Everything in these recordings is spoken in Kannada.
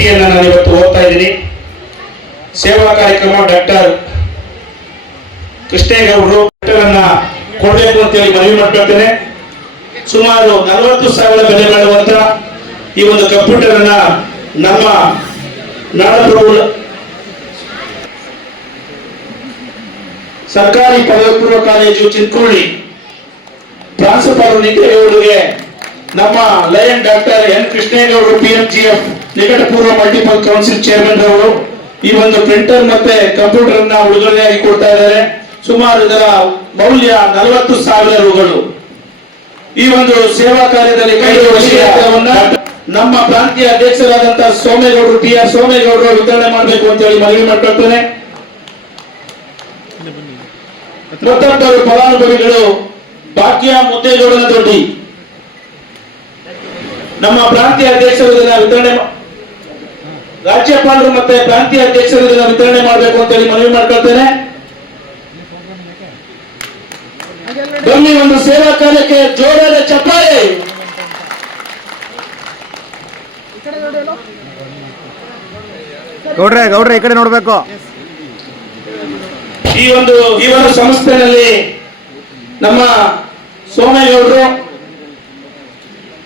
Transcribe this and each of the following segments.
ಪಟ್ಟಿಯನ್ನು ನಾನು ಇವತ್ತು ಓದ್ತಾ ಇದ್ದೀನಿ. ಸೇವಾ ಕಾರ್ಯಕ್ರಮ ಡಾಕ್ಟರ್ ಕೃಷ್ಣೇಗೌಡರು ಅನ್ನ ಕೊಡಬೇಕು ಅಂತೇಳಿ ಮನವಿ ಮಾಡ್ಕೊಳ್ತೇನೆ. ಸುಮಾರು 40,000 ಬೆಲೆ ಮಾಡುವಂತ ಈ ಒಂದು ಕಂಪ್ಯೂಟರ್ ಅನ್ನ ನಮ್ಮ ನಾಡಪ್ರಭು ಸರ್ಕಾರಿ ಪದವಿ ಪೂರ್ವ ಕಾಲೇಜು ಚಿಂಚೋಳಿ ಪ್ರಾಂಶುಪಾಲರು ನಿಖಿಲೇಗೌಡರಿಗೆ ನಮ್ಮ ಲಯನ್ ಡಾಕ್ಟರ್ ಎನ್ ಕೃಷ್ಣೇಗೌಡರು PMGF ನಿಕಟಪೂರ್ವ ಮಲ್ಟಿಪಲ್ ಕೌನ್ಸಿಲ್ ಚೇರ್ಮನ್ ಅವರು ಈ ಒಂದು ಪ್ರಿಂಟರ್ ಮತ್ತೆ ಕಂಪ್ಯೂಟರ್ ಅನ್ನ ಉಡುಗೊರೆಯಾಗಿ ಕೊಡ್ತಾ ಇದ್ದಾರೆ. ಸುಮಾರು ಇದರ ಮೌಲ್ಯ 40,000 ರೂಗಳು. ಈ ಒಂದು ಸೇವಾ ಕಾರ್ಯದಲ್ಲಿ ಕೈಗೊಳ್ಳುವ ನಮ್ಮ ಪ್ರಾಂತೀಯ ಅಧ್ಯಕ್ಷರಾದಂತಹ ಸೋಮೇಗೌಡರು TR ಸೋಮೇಗೌಡರು ವಿತರಣೆ ಮಾಡಬೇಕು ಅಂತ ಹೇಳಿ ಮನವಿ ಮಾಡ್ಕೊಳ್ತೇನೆ. ಮತ್ತೊಬ್ಬರು ಫಲಾನುಭವಿಗಳು ಭಾಗ್ಯ ಮುದ್ದೇಗೌಡನ ದೊಡ್ಡಿ ನಮ್ಮ ಪ್ರಾಂತೀಯ ಅಧ್ಯಕ್ಷರು ಇದನ್ನ ವಿತರಣೆ ರಾಜ್ಯಪಾಲರು ಮತ್ತೆ ಪ್ರಾಂತೀಯ ಅಧ್ಯಕ್ಷರು ಇದನ್ನ ವಿತರಣೆ ಮಾಡಬೇಕು ಅಂತ ಹೇಳಿ ಮನವಿ ಮಾಡ್ಕೊಳ್ತೇನೆ. ಬನ್ನಿ ಒಂದು ಸೇವಾ ಕಾರ್ಯಕ್ಕೆ ಜೋರಾದ ಚಪ್ಪಾಳೆ. ಗೌಡ್ರೆ ಈ ಕಡೆ ನೋಡ್ಬೇಕು. ಈ ಒಂದು ಸಂಸ್ಥೆಯಲ್ಲಿ ನಮ್ಮ ಸೋಮೇಗೌಡರು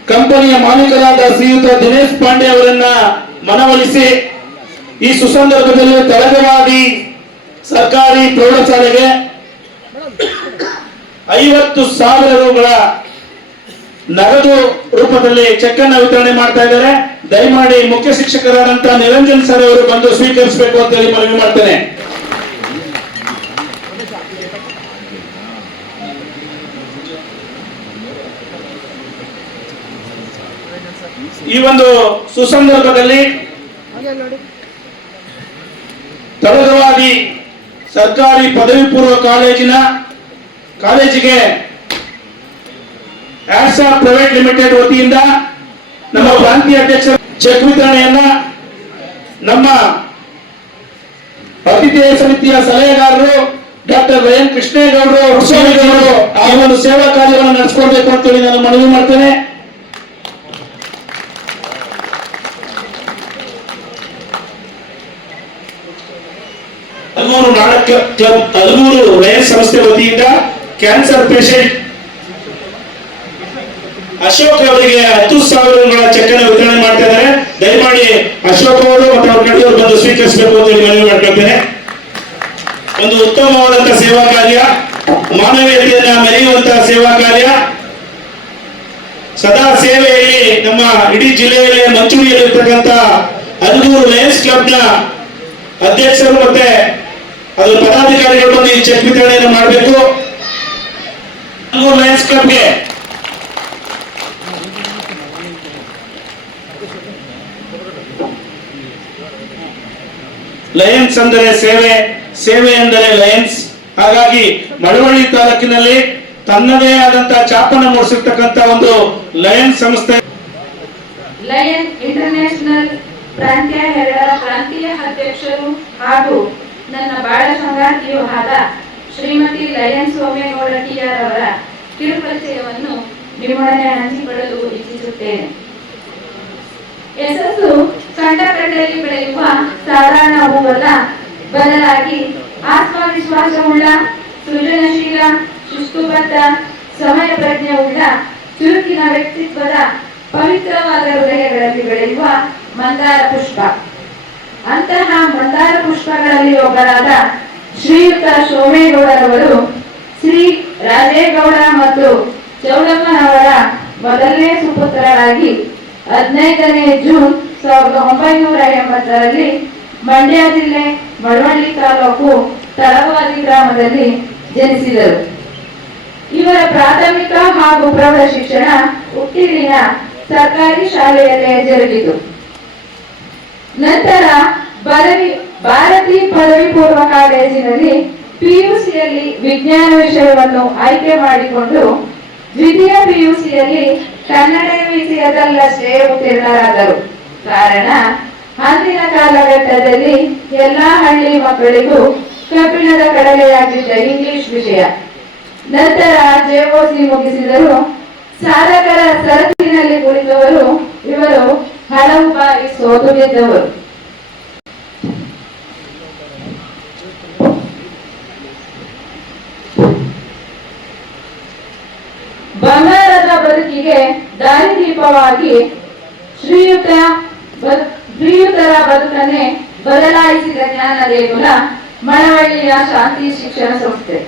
ಕಂಪನಿಯ ಮಾಲೀಕರಾದ ಶ್ರೀಯುತ ದಿನೇಶ್ ಪಾಂಡೆ ಅವರನ್ನ ಮನವೊಲಿಸಿ ಈ ಸುಸಂದರ್ಭದಲ್ಲಿ ತಳಗವಾದಿ ಸರ್ಕಾರಿ ಪ್ರೌಢಶಾಲೆಗೆ 50,000 ರೂಗಳ ನಗದು ರೂಪದಲ್ಲಿ ಚೆಕ್ ಅನ್ನು ವಿತರಣೆ ಮಾಡ್ತಾ ಇದ್ದಾರೆ. ದಯಮಾಡಿ ಮುಖ್ಯ ಶಿಕ್ಷಕರಾದಂತಹ ನಿರಂಜನ್ ಸರ್ ಅವರು ಬಂದು ಸ್ವೀಕರಿಸಬೇಕು ಅಂತ ಹೇಳಿ ಮನವಿ ಮಾಡ್ತೇನೆ. ಈ ಒಂದು ಸುಸಂದರ್ಭದಲ್ಲಿ ತಳಗವಾದಿ ಸರ್ಕಾರಿ ಪದವಿ ಪೂರ್ವ ಕಾಲೇಜಿಗೆ ಆರ್ಸಾ ಪ್ರೈವೇಟ್ ಲಿಮಿಟೆಡ್ ವತಿಯಿಂದ ನಮ್ಮ ಪ್ರಾಂತೀಯ ಅಧ್ಯಕ್ಷರ ಚೆಕ್ ವಿತರಣೆಯನ್ನ ನಮ್ಮ ಅತಿಥೇಯ ಸಮಿತಿಯ ಸಲಹೆಗಾರರು ಡಾಕ್ಟರ್ ಎನ್ ಕೃಷ್ಣೇಗೌಡರು ಆ ಒಂದು ಸೇವಾ ಕಾರ್ಯವನ್ನು ನಡೆಸಿಕೊಳ್ಬೇಕು ಅಂತೇಳಿ ನಾನು ಮನವಿ ಮಾಡ್ತೇನೆ. ಹಲಮೂರು ಲಯನ್ಸ್ ಸಂಸ್ಥೆ ವತಿಯಿಂದ ಕ್ಯಾನ್ಸರ್ ಪೇಷಂಟ್ ಅಶೋಕ್ ಅವರಿಗೆ 10,000 ರೂಗಳ ಚೆಕ್ ಅನ್ನು ವಿತರಣೆ ಮಾಡ್ತಾ ಇದ್ದಾರೆ. ದಯಮಾಡಿ ಅಶೋಕ್ ಅವರು ಮತ್ತು ಅವ್ರ ಕಡೆಯವರು ಬಂದು ಸ್ವೀಕರಿಸಬೇಕು ಅಂತ ಹೇಳಿ ಮನವಿ ಮಾಡ್ಕೊಳ್ತೇನೆ. ಒಂದು ಉತ್ತಮವಾದಂತಹ ಸೇವಾ ಕಾರ್ಯ, ಮಾನವೀಯತೆಯನ್ನ ಮೆರೆಯುವಂತಹ ಸೇವಾ ಕಾರ್ಯ, ಸದಾ ಸೇವೆಯಲ್ಲಿ ನಮ್ಮ ಇಡೀ ಜಿಲ್ಲೆಯಲ್ಲಿ ಮಂಚೂರಿಯಲ್ಲಿರ್ತಕ್ಕಂಥ ಹಲಮೂರು ಲಯನ್ಸ್ ಕ್ಲಬ್ನ ಅಧ್ಯಕ್ಷರು ಮತ್ತೆ ಅದರ ಪದಾಧಿಕಾರಿಗಳು ಬಂದು ಈ ಚೆಕ್ ವಿತರಣೆಯನ್ನು ಮಾಡಬೇಕು. ಲಯನ್ಸ್ ಕ್ಲಬ್ಗೆ ಲಯನ್ಸ್ ಅಂದರೆ ಸೇವೆ ಎಂದರೆ ಲಯನ್ಸ್. ಹಾಗಾಗಿ ಮಳವಳ್ಳಿ ತಾಲೂಕಿನಲ್ಲಿ ತನ್ನದೇ ಆದಂತಹ ಛಾಪನ್ನು ಮೂಡಿಸಿರ್ತಕ್ಕಂಥ ಒಂದು ಲಯನ್ಸ್ ಸಂಸ್ಥೆ. ಲಯನ್ ಇಂಟರ್ನ್ಯಾಷನಲ್ ಪ್ರಾಂತೀಯ ಅಧ್ಯಕ್ಷರು ಹಾಗೂ ನನ್ನ ಬಾಳ ಸಂಗಾತಿಯೂ ಆದ ಶ್ರೀಮತಿ ಲಯನ್ ಸೋಮೇಗೌಡ TR ಅವರ ಕಿರುಪರಿಚಯವನ್ನು ನಿಮ್ಮೊಡನೆ ಹಂಚಿಕೊಳ್ಳಲು ಇಚ್ಛಿಸುತ್ತೇನೆ. ಯಶಸ್ಸು ಕಂಡಕಟ್ಟೆಯಲ್ಲಿ ಬೆಳೆಯುವ ಸಾಧಾರಣ ಹೂವಲ್ಲ, ಬದಲಾಗಿ ಆತ್ಮವಿಶ್ವಾಸವುಳ್ಳ, ಸೃಜನಶೀಲ, ಶಿಸ್ತುಬದ್ಧ, ಸಮಯ ಪ್ರಜ್ಞೆಯುಳ್ಳ, ಚುರುಕಿನ ವ್ಯಕ್ತಿತ್ವದ, ಪವಿತ್ರವಾದ ಹೃದಯಗಳಲ್ಲಿ ಬೆಳೆಯುವ ಮಂದಾರ ಪುಷ್ಪ. ಅಂತಹ ಮಂದಾರ ಪುಷ್ಪಗಳಲ್ಲಿ ಒಬ್ಬರಾದ ಶ್ರೀಯುತ ಸೋಮೇಗೌಡರವರು ಶ್ರೀ ರಾಜೇಗೌಡ ಮತ್ತು ಚೌಡಮ್ಮನವರ ಮೊದಲನೇ ಸುಪುತ್ರರಾಗಿ 15ನೇ ಜೂನ್ 1980ರಲ್ಲಿ ಮಂಡ್ಯ ಜಿಲ್ಲೆ ಮಳವಳ್ಳಿ ತಾಲೂಕು ತಳಗವಾದಿ ಗ್ರಾಮದಲ್ಲಿ ಜನಿಸಿದರು. ಇವರ ಪ್ರಾಥಮಿಕ ಹಾಗೂ ಪ್ರೌಢ ಶಿಕ್ಷಣ ಹುಟ್ಟಿಲಿನ ಸರ್ಕಾರಿ ಶಾಲೆಯಲ್ಲೇ ಜರುಗಿತು. ನಂತರ ಭಾರತಿ ಪದವಿ ಪೂರ್ವ ಕಾಲೇಜಿನಲ್ಲಿ PUCಯಲ್ಲಿ ವಿಜ್ಞಾನ ವಿಷಯವನ್ನು ಆಯ್ಕೆ ಮಾಡಿಕೊಂಡು ದ್ವಿತೀಯ PUCಯಲ್ಲಿ ಕನ್ನಡ ವಿಷಯದಲ್ಲಷ್ಟೇ ಉತ್ತೀರ್ಣರಾದರು. ಕಾರಣ, ಅಂದಿನ ಕಾಲಘಟ್ಟದಲ್ಲಿ ಎಲ್ಲಾ ಹಳ್ಳಿ ಮಕ್ಕಳಿಗೂ ಕಬ್ಬಿಣದ ಕಡಲೆಯಾಗಿದ್ದ ಇಂಗ್ಲಿಷ್ ವಿಷಯ. ನಂತರ JOC ಮುಗಿಸಿದರು. ಸಾಧಕರ ಸರತಿನಲ್ಲಿ ಕುಳಿತವರು ಇವರು ಹಲವು ಬಾರಿ ಸೋತು ಗೆದ್ದವರು. ಬಂಗಾರದ ಬದುಕಿಗೆ ದಾರಿದೀಪವಾಗಿ ಶ್ರೀಯುತರ ಬದುಕನ್ನೇ ಬದಲಾಯಿಸಿದ ಜ್ಞಾನ ದೇಗುಲ ಮಳವಳ್ಳಿಯ ಶಾಂತಿ ಶಿಕ್ಷಣ ಸಂಸ್ಥೆ.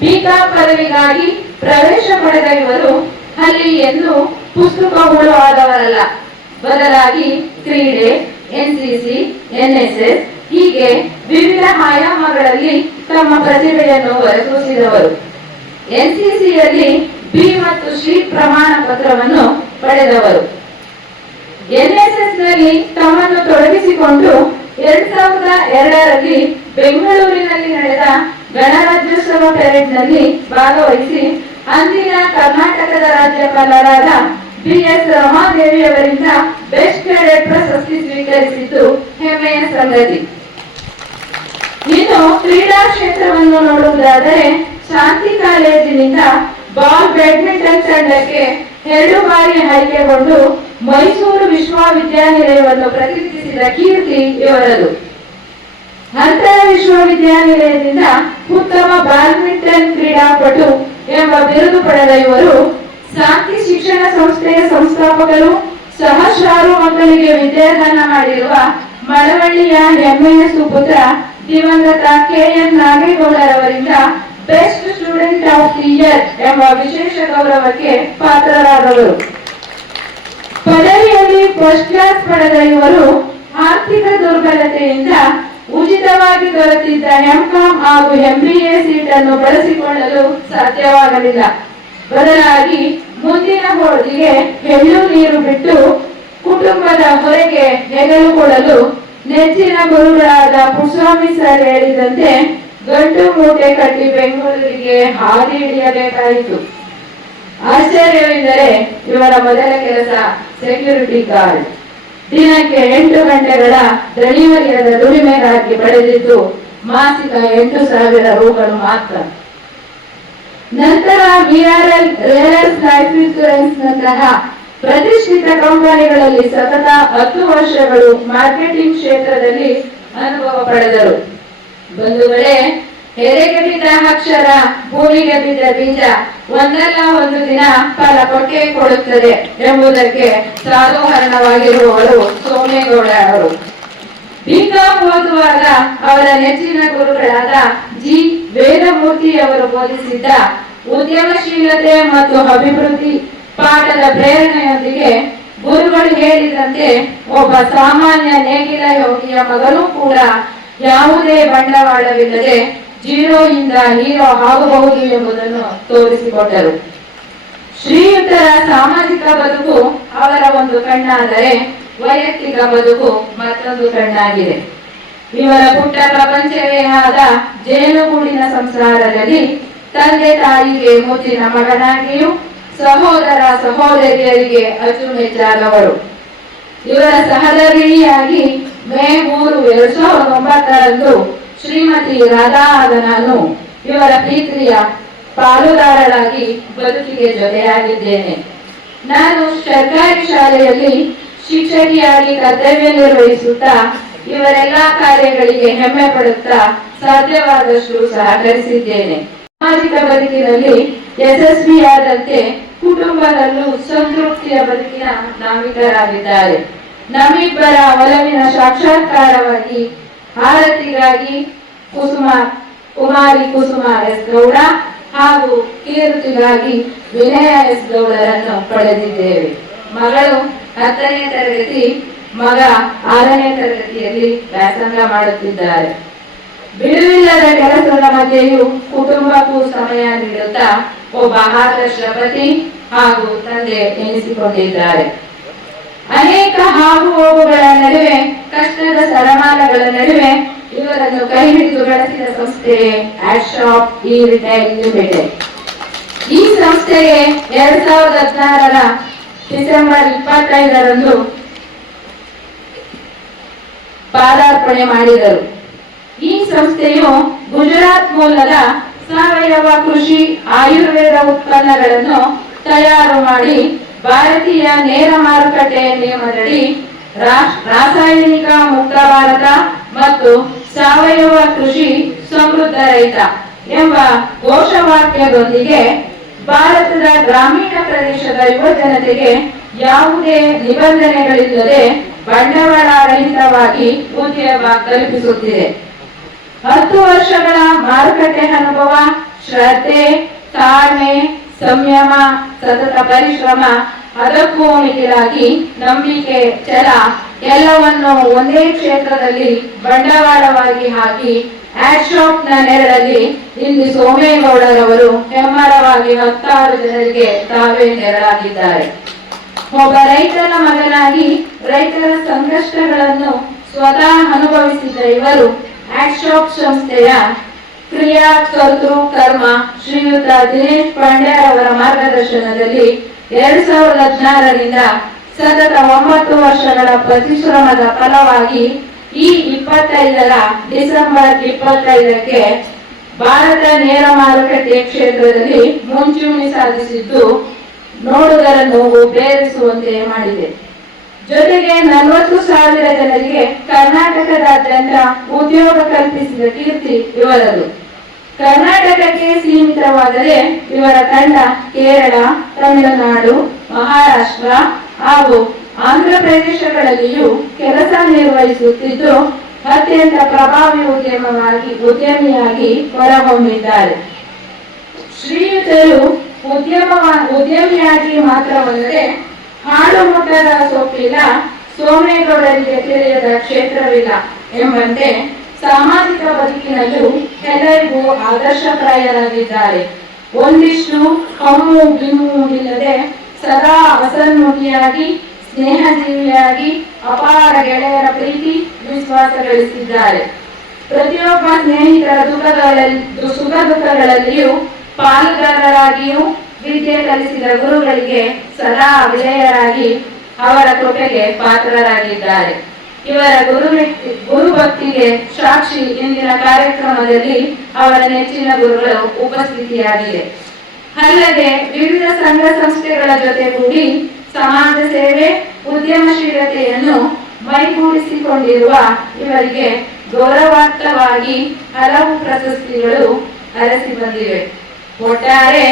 ಬಿಕಾಂ ಪದವಿಗಾಗಿ ಪ್ರವೇಶ ಪಡೆದ ಇವರು ಅಲ್ಲಿ ಎಂದು ಪುಸ್ತಕ ಹುಳು ಆದವರಲ್ಲ, ಬದಲಾಗಿ ಕ್ರೀಡೆ, ಎನ್ಸಿಸಿ, ಎನ್ಎಸ್ಎಸ್ ಹೀಗೆ ವಿವಿಧ ಆಯಾಮಗಳಲ್ಲಿ ತಮ್ಮ ಪ್ರತಿಭೆಯನ್ನು ಹೊರಸೂಸಿದವರು. ಎನ್ಸಿಸಿಯಲ್ಲಿ ಬಿ ಮತ್ತು ಶ್ರೀ ಪ್ರಮಾಣ ಪತ್ರವನ್ನು ಪಡೆದವರು. ಎನ್ಎಸ್ಎಸ್ ನಲ್ಲಿ ತಮ್ಮನ್ನು ತೊಡಗಿಸಿಕೊಂಡು 2002ರಲ್ಲಿ ಬೆಂಗಳೂರಿನಲ್ಲಿ ನಡೆದ ಗಣರಾಜ್ಯೋತ್ಸವ ಪೆರೇಡ್ ನಲ್ಲಿ ಭಾಗವಹಿಸಿ ಅಂದಿನ ಕರ್ನಾಟಕದ ರಾಜ್ಯಪಾಲರಾದ ಬಿ.ಎಸ್. ರಮಾದೇವಿಯವರಿಂದ ಬೆಸ್ಟ್ ಕೆಡೆಟ್ ಪ್ರಶಸ್ತಿ ಸ್ವೀಕರಿಸಿದ್ದು ಹೆಮ್ಮೆಯ ಸಂಗತಿ. ಇನ್ನು ಕ್ರೀಡಾ ಕ್ಷೇತ್ರವನ್ನು ನೋಡುವುದಾದರೆ ಶಾಂತಿ ಕಾಲೇಜಿನಿಂದ ಬಾಲ್ ಬ್ಯಾಡ್ಮಿಂಟನ್ ತಂಡಕ್ಕೆ 2 ಬಾರಿ ಆಯ್ಕೆಗೊಂಡು ಮೈಸೂರು ವಿಶ್ವವಿದ್ಯಾನಿಲಯವನ್ನು ಪ್ರತಿನಿಧಿಸಿದ ಕೀರ್ತಿ ಇವರದು. ಅಂತರ ವಿಶ್ವವಿದ್ಯಾನಿಲಯದಿಂದ ಉತ್ತಮ ಬ್ಯಾಡ್ಮಿಂಟನ್ ಕ್ರೀಡಾಪಟು ಎಂಬ ಬಿರುದು ಪಡೆದ ಇವರು ಶಾಂತಿ ಶಿಕ್ಷಣ ಸಂಸ್ಥೆಯ ಸಂಸ್ಥಾಪಕರು, ಸಹಸ್ರಾರು ಮಕ್ಕಳಿಗೆ ವಿದ್ಯಾದಾನ ಮಾಡಿರುವ ಮಳವಳ್ಳಿಯ ಹೆಮ್ಮೆಯ ಸುಪುತ್ರ ದಿವಂಗತ ಕೆ.ಎನ್. ನಾಗೇಗೌಡರವರಿಂದ best student of the year ಎಂಬ ವಿಶೇಷ ಗೌರವಕ್ಕೆ ಪಾತ್ರರಾದವರು. ಪದವಿಯಲ್ಲಿ ಫಸ್ಟ್ ಕ್ಲಾಸ್ ಪಡೆದ ಇವರು ಆರ್ಥಿಕ ದುರ್ಬಲತೆಯಿಂದ ಉಚಿತವಾಗಿ ದೊರೆತಿದ್ದ ಎಂಕಾಂ ಹಾಗೂ ಎಂಬಿಎ ಸೀಟನ್ನು ಬಳಸಿಕೊಳ್ಳಲು ಸಾಧ್ಯವಾಗಲಿಲ್ಲ. ಬದಲಾಗಿ ಮುಂದಿನ ಹೋಳಿಗೆ ಎಳ್ಳು ನೀರು ಬಿಟ್ಟು ಕುಟುಂಬದ ಹೊರೆಗೆ ಹೆಗಲು ಕೊಡಲು ನೆಚ್ಚಿನ ಗುರುಗಳಾದ ಪುಟ್ಸ್ವಾಮಿ ಸರ್ ಹೇಳಿದಂತೆ ಗಂಟು ಮೂಟೆ ಕಟ್ಟಿ ಬೆಂಗಳೂರಿಗೆ ಹಾದಿ ಹಿಡಿಯಬೇಕಾಯಿತು. ಆಶ್ಚರ್ಯವೆಂದರೆ ಇವರ ಮೊದಲ ಕೆಲಸ ಸೆಕ್ಯೂರಿಟಿ ಗಾರ್ಡ್. ದಿನಕ್ಕೆ 8 ಗಂಟೆಗಳ ದಣಿವರಿಯದ ದುಡಿಮೆಗಾಗಿ ಪಡೆದಿದ್ದು ಮಾಸಿಕ 8,000 ರೂಗಳು ಮಾತ್ರ. ನಂತರ ರಿಲಯನ್ಸ್ ಲೈಫ್ ಇನ್ಶೂರೆನ್ಸ್ ನಂತಹ ಪ್ರತಿಷ್ಠಿತ ಕಂಪನಿಗಳಲ್ಲಿ ಸತತ 10 ವರ್ಷಗಳು ಮಾರ್ಕೆಟಿಂಗ್ ಕ್ಷೇತ್ರದಲ್ಲಿ ಅನುಭವ ಪಡೆದರು. ಬಂಧುಗಳೇ, ಹೆರೆಗೆ ಬಿದ್ದ ಅಕ್ಷರ, ಭೂಮಿಗೆ ಬಿದ್ದ ಬೀಜ ಒಂದಲ್ಲ ಒಂದು ದಿನ ಫಲ ಕೊಟ್ಟೇ ಕೊಡುತ್ತದೆ ಎಂಬುದಕ್ಕೆ ಸಾಧಾರಣವಾಗಿರುವವರು ಸೋಮೇಗೌಡ ಅವರು. ಬಿಕಾಂ ಓದುವಾಗ ಅವರ ನೆಚ್ಚಿನ ಗುರುಗಳಾದ ಜಿ. ವೇದಮೂರ್ತಿ ಅವರು ಬೋಧಿಸಿದ್ದ ಉದ್ಯಮಶೀಲತೆ ಮತ್ತು ಅಭಿವೃದ್ಧಿ ಪಾಠದ ಪ್ರೇರಣೆಯೊಂದಿಗೆ ಗುರುಗಳು ಹೇಳಿದಂತೆ ಒಬ್ಬ ಸಾಮಾನ್ಯ ನೇಗಿಲ ಯೋಗಿಯ ಮಗನೂ ಕೂಡ ಯಾವುದೇ ಬಂಡವಾಳವಿಲ್ಲದೆ ಜೀರೋಯಿಂದ ಹೀರೋ ಆಗಬಹುದು ಎಂಬುದನ್ನು ತೋರಿಸಿಕೊಟ್ಟರು. ಶ್ರೀಯುತರ ಸಾಮಾಜಿಕ ಬದುಕು ಅವರ ಒಂದು ಕಣ್ಣಾದರೆ ವೈಯಕ್ತಿಕ ಬದುಕು ಮತ್ತೊಂದು ಕಣ್ಣಾಗಿದೆ. ಇವರ ಪುಟ್ಟ ಪ್ರಪಂಚವೇ ಆದ ಜೇನುಗೂಡಿನ ಸಂಸಾರದಲ್ಲಿ ತಂದೆ ತಾಯಿಗೆ ಮುಚ್ಚಿನ ಮಗನಾಗಿಯೂ ಸಹೋದರ ಸಹೋದರಿಯರಿಗೆ ಅಚ್ಚುಮೆಚ್ಚಾದವರು. ಇವರ ಸಹಧರ್ಮಿಣಿಯಾಗಿ ಮೇ 3, 2009ರಂದು ಶ್ರೀಮತಿ ರಾಧಾ ನಾನು ಇವರ ಪ್ರೀತಿಯ ಪಾಲುದಾರರಾಗಿ ಬದುಕಿಗೆ ಜೊತೆಯಾಗಿದ್ದೇನೆ. ನಾನು ಸರ್ಕಾರಿ ಶಾಲೆಯಲ್ಲಿ ಶಿಕ್ಷಕಿಯಾಗಿ ಕರ್ತವ್ಯ ನಿರ್ವಹಿಸುತ್ತಾ ಇವರೆಲ್ಲಾ ಕಾರ್ಯಗಳಿಗೆ ಹೆಮ್ಮೆ ಪಡುತ್ತಾ ಸಾಧ್ಯವಾದಷ್ಟು ಸಹಕರಿಸಿದ್ದೇನೆ. ಸಾಮಾಜಿಕ ಬದುಕಿನಲ್ಲಿ ಯಶಸ್ವಿಯಾದಂತೆ ಕುಟುಂಬದಲ್ಲೂ ಸಂತೃಪ್ತಿಯ ಬದುಕಿನ ನಾವಿಕರಾಗಿದ್ದಾರೆ. ನಮ್ಮಿಬ್ಬರ ಒಲವಿನ ಸಾಕ್ಷಾತ್ಕಾರವಾಗಿ ಆರತಿಗಾಗಿ ಕುಮಾರಿ ಕುಸುಮ ಎಸ್ ಗೌಡ ಹಾಗೂ ಕೀರ್ತಿಗಾಗಿ ವಿನಯ ಎಸ್ ಗೌಡರನ್ನು ಪಡೆದಿದ್ದೇವೆ. ಮಗಳು 10ನೇ ತರಗತಿ, ಮಗ 6ನೇ ತರಗತಿಯಲ್ಲಿ ವ್ಯಾಸಂಗ ಮಾಡುತ್ತಿದ್ದಾರೆ. ಬಿಡುವಿಲ್ಲದ ಕೆಲಸದ ಮಧ್ಯೆಯೂ ಕುಟುಂಬಕ್ಕೂ ಸಮಯ ನೀಡುತ್ತಾ ಒಬ್ಬ ಆದರ್ಶ ಪತಿ ಹಾಗೂ ತಂದೆ ಎನಿಸಿಕೊಂಡಿದ್ದಾರೆ. ಅನೇಕ ಹಾಗು ಹೋಗುಗಳ ನಡುವೆ, ಕಷ್ಟದ ಸರಮಾನಗಳ ನಡುವೆ ಇವರನ್ನು ಕೈ ಹಿಡಿದು ಬೆಳೆಸಿದ ಸಂಸ್ಥೆಯೇ ಆಶಾಪ್ ಇ ರಿಟೈಲ್ ಲಿಮಿಟೆಡ್. ಈ ಸಂಸ್ಥೆಗೆ 2016ರ ಡಿಸೆಂಬರ್ 25ರಂದು ಪಾದಾರ್ಪಣೆ ಮಾಡಿದರು. ಈ ಸಂಸ್ಥೆಯು ಗುಜರಾತ್ ಮೂಲದ ಸಾವಯವ ಕೃಷಿ ಆಯುರ್ವೇದ ಉತ್ಪನ್ನಗಳನ್ನು ತಯಾರು ಮಾಡಿ ಭಾರತೀಯ ನೇರ ಮಾರುಕಟ್ಟೆಯ ನಿಯಮದಡಿ ರಾಸಾಯನಿಕ ಮುಕ್ತ ಭಾರತ ಮತ್ತು ಸಾವಯವ ಕೃಷಿ ಸಮೃದ್ಧ ರೈತ ಎಂಬ ಘೋಷವಾಕ್ಯದೊಂದಿಗೆ ಭಾರತದ ಗ್ರಾಮೀಣ ಪ್ರದೇಶದ ಯುವ ಜನತೆಗೆ ಯಾವುದೇ ನಿಬಂಧನೆಗಳಿಲ್ಲದೆ ಬಂಡವಾಳ ರಹಿತವಾಗಿ ಉದ್ಯೋಗ ಕಲ್ಪಿಸುತ್ತಿದೆ. 10 ವರ್ಷಗಳ ಮಾರುಕಟ್ಟೆ ಅನುಭವ, ಶ್ರದ್ಧೆ, ತಾಳ್ಮೆ, ಸಂಯಮ, ಸತತ ಪರಿಶ್ರಮ, ಅದಕ್ಕೂ ಮಿಗಿಲಾಗಿ ನಂಬಿಕೆ, ಛಲ ಎಲ್ಲವನ್ನು ಒಂದೇ ಕ್ಷೇತ್ರದಲ್ಲಿ ಬಂಡವಾಳವಾಗಿ ಹಾಕಿ ಆಡ್ಶಾಪ್ ನ ನೆರಳಲ್ಲಿ ಇಂದು ಸೋಮೇಗೌಡರವರು ಹೆಮ್ಮರವಾಗಿ 10 ಜನರಿಗೆ ತಾವೇ ನೆರಳಾಗಿದ್ದಾರೆ. ಒಬ್ಬ ರೈತನ ಮಗನಾಗಿ ರೈತರ ಸಂಕಷ್ಟಗಳನ್ನು ಸ್ವತಃ ಅನುಭವಿಸಿದ ಇವರು ಆಡ್ಶಾಪ್ ಸಂಸ್ಥೆಯ ಕ್ರಿಯಾ ಕರ್ತೃ ಕರ್ಮ ಶ್ರೀಯುತ ದಿನೇಶ್ ಪಾಂಡ್ಯರವರ ಮಾರ್ಗದರ್ಶನದಲ್ಲಿ 2016ರಿಂದ ಸತತ 9 ವರ್ಷಗಳ ಪರಿಶ್ರಮದ ಫಲವಾಗಿ ಈ 25ರ ಡಿಸೆಂಬರ್ 25ಕ್ಕೆ ಭಾರತ ನೇರ ಮಾರುಕಟ್ಟೆ ಕ್ಷೇತ್ರದಲ್ಲಿ ಮುಂಚೂಣಿ ಸಾಧಿಸಿದ್ದು ನೋಡುಗರನ್ನು ಪ್ರೇರಿಸುವಂತೆ ಮಾಡಿದೆ. ಜೊತೆಗೆ 40,000 ಜನರಿಗೆ ಕರ್ನಾಟಕದಾದ್ಯಂತ ಉದ್ಯೋಗ ಕಲ್ಪಿಸಿದ ಕೀರ್ತಿ ಇವರದು. ಕರ್ನಾಟಕಕ್ಕೆ ಸೀಮಿತವಾದರೆ ಇವರ ತಂಡ ಕೇರಳ, ತಮಿಳುನಾಡು, ಮಹಾರಾಷ್ಟ್ರ ಹಾಗೂ ಆಂಧ್ರ ಪ್ರದೇಶಗಳಲ್ಲಿಯೂ ಕೆಲಸ ನಿರ್ವಹಿಸುತ್ತಿದ್ದು ಅತ್ಯಂತ ಪ್ರಭಾವಿ ಉದ್ಯಮಿಯಾಗಿ ಹೊರಹೊಮ್ಮಿದ್ದಾರೆ. ಶ್ರೀಯುತರು ಉದ್ಯಮಿಯಾಗಿ ಮಾತ್ರವಲ್ಲದೆ ಹಾಡು ಮುಟ್ಟದ ಸೊಪ್ಪಿಲ್ಲ, ಸೋಮೇಗೌಡರಿಗೆ ತಿಳಿಯದ ಕ್ಷೇತ್ರವಿಲ್ಲ ಎಂಬಂತೆ ಸಾಮಾಜಿಕ ಬದುಕಿನಲ್ಲೂ ಎಲ್ಲರಿಗೂ ಆದರ್ಶಪ್ರಾಯರಾಗಿದ್ದಾರೆ. ಒಂದಿಷ್ಟು ಕಮ್ಮು ಬಿಮ್ಮು ಇಲ್ಲದೆ ಸದಾ ಹಸನ್ಮುಖಿಯಾಗಿ, ಸ್ನೇಹಜೀವಿಯಾಗಿ ಅಪಾರ ಗೆಳೆಯರ ಪ್ರೀತಿ ವಿಶ್ವಾಸ ಗಳಿಸಿದ್ದಾರೆ. ಪ್ರತಿಯೊಬ್ಬ ಸ್ನೇಹಿತರ ಸುಖ ದುಃಖಗಳಲ್ಲಿಯೂ ಪಾಲುದಾರರಾಗಿಯೂ ವಿದ್ಯೆ ಕಲಿಸಿದ ಗುರುಗಳಿಗೆ ಸದಾ ವಿಧೇಯರಾಗಿ ಅವರ ಕೃಪೆಗೆ ಪಾತ್ರರಾಗಿದ್ದಾರೆ. ಇವರ ಗುರು ಭಕ್ತಿಗೆ ಸಾಕ್ಷಿ ಇಂದಿನ ಕಾರ್ಯಕ್ರಮದಲ್ಲಿ ಅವರ ನೆಚ್ಚಿನ ಗುರುಗಳು ಉಪಸ್ಥಿತಿಯಾಗಿದೆ. ಅಲ್ಲದೆ ವಿವಿಧ ಸಂಘ ಸಂಸ್ಥೆಗಳ ಜೊತೆಗೂಡಿ ಸಮಾಜ ಸೇವೆ, ಉದ್ಯಮಶೀಲತೆಯನ್ನು ಮೈಗೂಡಿಸಿಕೊಂಡಿರುವ ಇವರಿಗೆ ಗೌರವಾರ್ಥವಾಗಿ ಹಲವು ಪ್ರಶಸ್ತಿಗಳು ಅರಸಿ ಬಂದಿವೆ. ಒಟ್ಟಾರೆ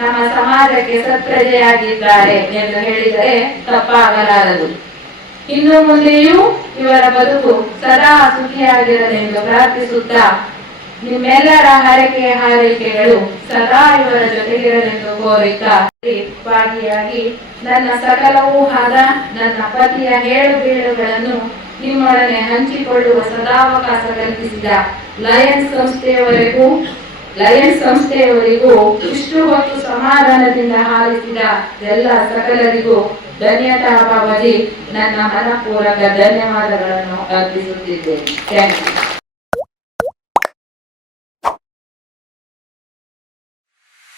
ನಮ್ಮ ಸಮಾಜಕ್ಕೆ ಸತ್ಪ್ರಜೆಯಾಗಿದ್ದಾರೆ ಎಂದು ಹೇಳಿದರೆ ತಪ್ಪಾಗಲಾರದು. ಇನ್ನು ಮುಂದೆಯೂ ಇವರ ಬದುಕು ಸದಾ ಸುಖಿಯಾಗಿರಲೆಂದು ಪ್ರಾರ್ಥಿಸುತ್ತಾ ನಿಮ್ಮೆಲ್ಲರ ಹಾರೈಕೆಗಳು ಸದಾ ಇವರ ಜೊತೆಗಿರಲೆಂದು ಕೋರುತ್ತಾ ಭಾಗಿಯಾಗಿ ನನ್ನ ಸಕಲವೂ ಆದ ನನ್ನ ಪತಿಯ ಹೇಳು ಬೀಳುಗಳನ್ನು ನಿಮ್ಮೊಡನೆ ಹಂಚಿಕೊಳ್ಳುವ ಸದಾವಕಾಶ ಕಲ್ಪಿಸಿದ ಲಯನ್ಸ್ ಸಂಸ್ಥೆಯವರಿಗೂ ಇಷ್ಟು ಹೊತ್ತು ಸಮಾಧಾನದಿಂದ ಆಲಿಸಿದ ಎಲ್ಲ ಸಕಲರಿಗೂ ಧನ್ಯತಾಭಾವದಿ ನನ್ನ ಮನಪೂರ್ವಕ ಧನ್ಯವಾದಗಳನ್ನು ಅರ್ಪಿಸುತ್ತಿದ್ದೇನೆ. Thank you.